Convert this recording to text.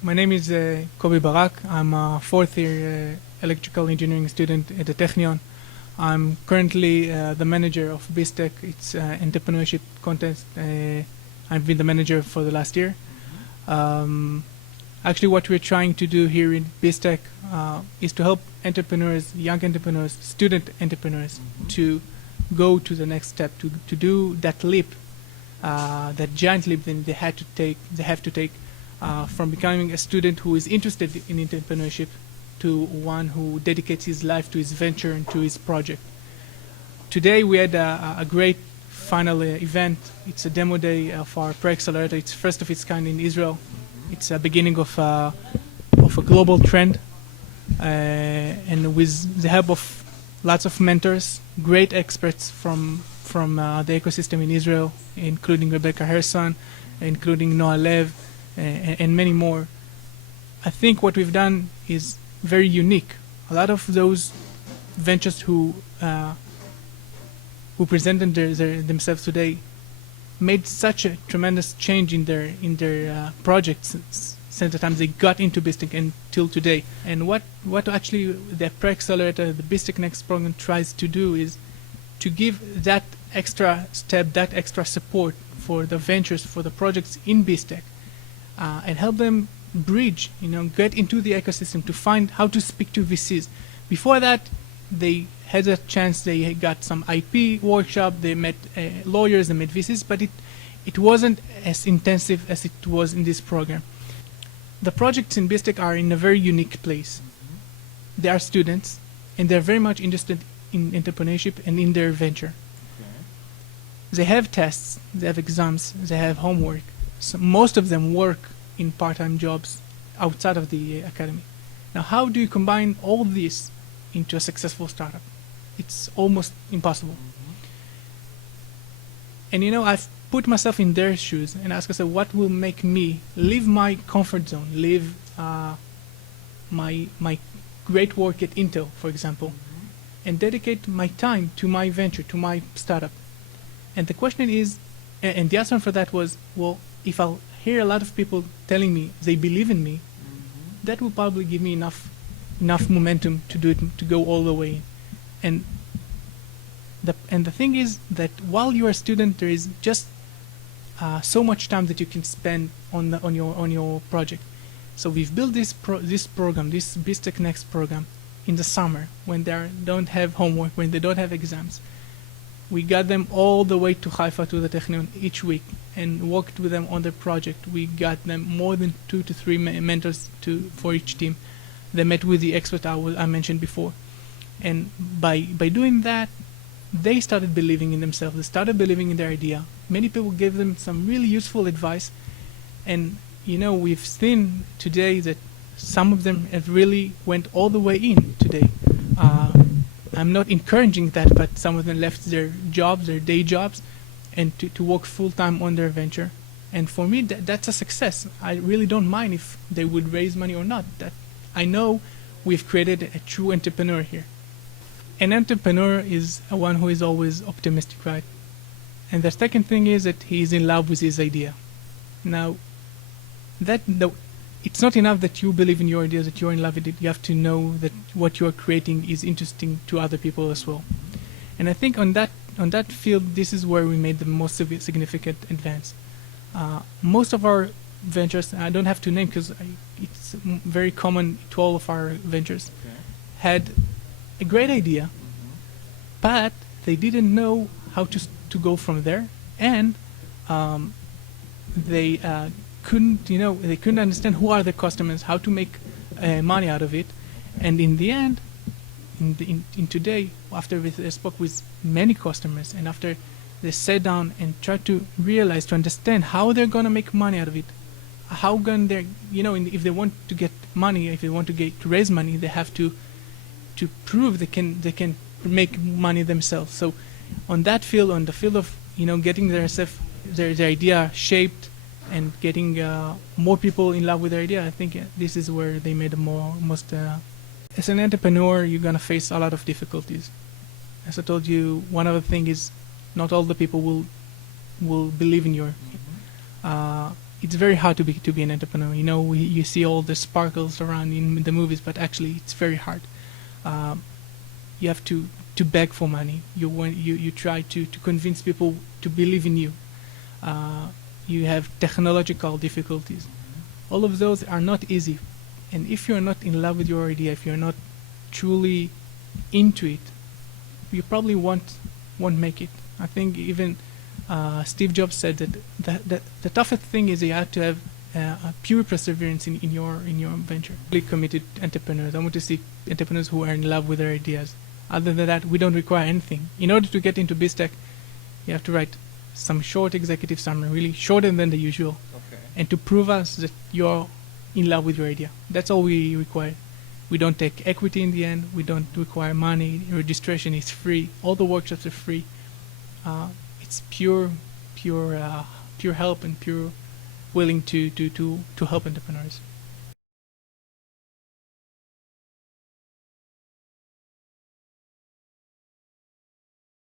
My name is Kobi Barac. I'm a fourth year electrical engineering student at the Technion. I'm currently the manager of BizTEC. It's entrepreneurship contest. I've been the manager for the last year. Actually, what we're trying to do here in BizTEC is to help entrepreneurs, young entrepreneurs, student entrepreneurs, to go to the next step, to do that leap, that giant leap that they have to take from becoming a student who is interested in entrepreneurship to one who dedicates his life to his venture and to his project. Today we had a great final event. It's a demo day of our pre-accelerator. It's first of its kind in Israel. It's a beginning of a global trend, and with the help of lots of mentors, great experts from the ecosystem in Israel, including Rebecca Harrison, including Noah Lev, and many more. I think what we've done is very unique. A lot of those ventures who presented themselves today made such a tremendous change in their projects since the time they got into BizTEC until today. And what actually the pre-accelerator, the BizTEC Next program tries to do is to give that extra step, that extra support for the ventures, for the projects in BizTEC, and help them bridge, get into the ecosystem to find how to speak to VCs. Before that, they had a chance, they got some IP workshop, they met lawyers, they met VCs, but it wasn't as intensive as it was in this program. The projects in BizTEC are in a very unique place. They are students, and they're very much interested in entrepreneurship and in their venture. They have tests, they have exams, they have homework. So most of them work in part-time jobs outside of the academy. Now, how do you combine all this into a successful startup? It's almost impossible. And I've put myself in their shoes and asked myself, what will make me leave my comfort zone, leave my great work at Intel, for example, and dedicate my time to my venture, to my startup? And the question is, and the answer for that was, well, if I'll hear a lot of people telling me they believe in me, that will probably give me enough momentum to do it, to go all the way. And the thing is that while you are a student, there is just so much time that you can spend on your project. So we've built this program, this BizTEC Next program, in the summer when they don't have homework, when they don't have exams. We got them all the way to Haifa, to the Technion, each week, and worked with them on their project. We got them more than 2 to 3 mentors for each team. They met with the expert I mentioned before. And by doing that, they started believing in themselves. They started believing in their idea. Many people gave them some really useful advice. And, we've seen today that some of them have really went all the way in today. I'm not encouraging that, but some of them left their jobs, their day jobs, and to work full-time on their venture. And for me, that's a success. I really don't mind if they would raise money or not. That I know we've created a true entrepreneur here. An entrepreneur is one who is always optimistic, right? And the second thing is that he is in love with his idea. Now, it's not enough that you believe in your idea, that you're in love with it. You have to know that what you're creating is interesting to other people as well. And I think on that field, this is where we made the most significant advance. Most of our ventures, I don't have to name because it's very common to all of our ventures, had a great idea, but they didn't know how to go from there, and they couldn't understand who are the customers, how to make money out of it. And in the end, in today, after they spoke with many customers, and after they sat down and tried to realize, to understand how they're going to make money out of it, how going they, if they want to get money, if they want to raise money, they have to prove they can make money themselves. So on that field, on the field of getting their idea shaped and getting more people in love with their idea, I think this is where they made the most. As an entrepreneur, you're gonna face a lot of difficulties. As I told you, one of the things is not all the people will believe in your. it's very hard to be an entrepreneur. You know, you see all the sparkles around in the movies, but actually it's very hard. You have to beg for money. You try to convince people to believe in you. You have technological difficulties. All of those are not easy. And if you're not in love with your idea, if you're not truly into it, you probably won't make it. I think even Steve Jobs said that the toughest thing is you have to have a pure perseverance in your venture. Really committed entrepreneurs. I want to see entrepreneurs who are in love with their ideas. Other than that, we don't require anything. In order to get into BizTEC, you have to write some short executive summary, really shorter than the usual, and to prove us that you're in love with your idea. That's all we require. We don't take equity in the end. We don't require money. Registration is free. All the workshops are free. It's pure help and pure willing to help entrepreneurs.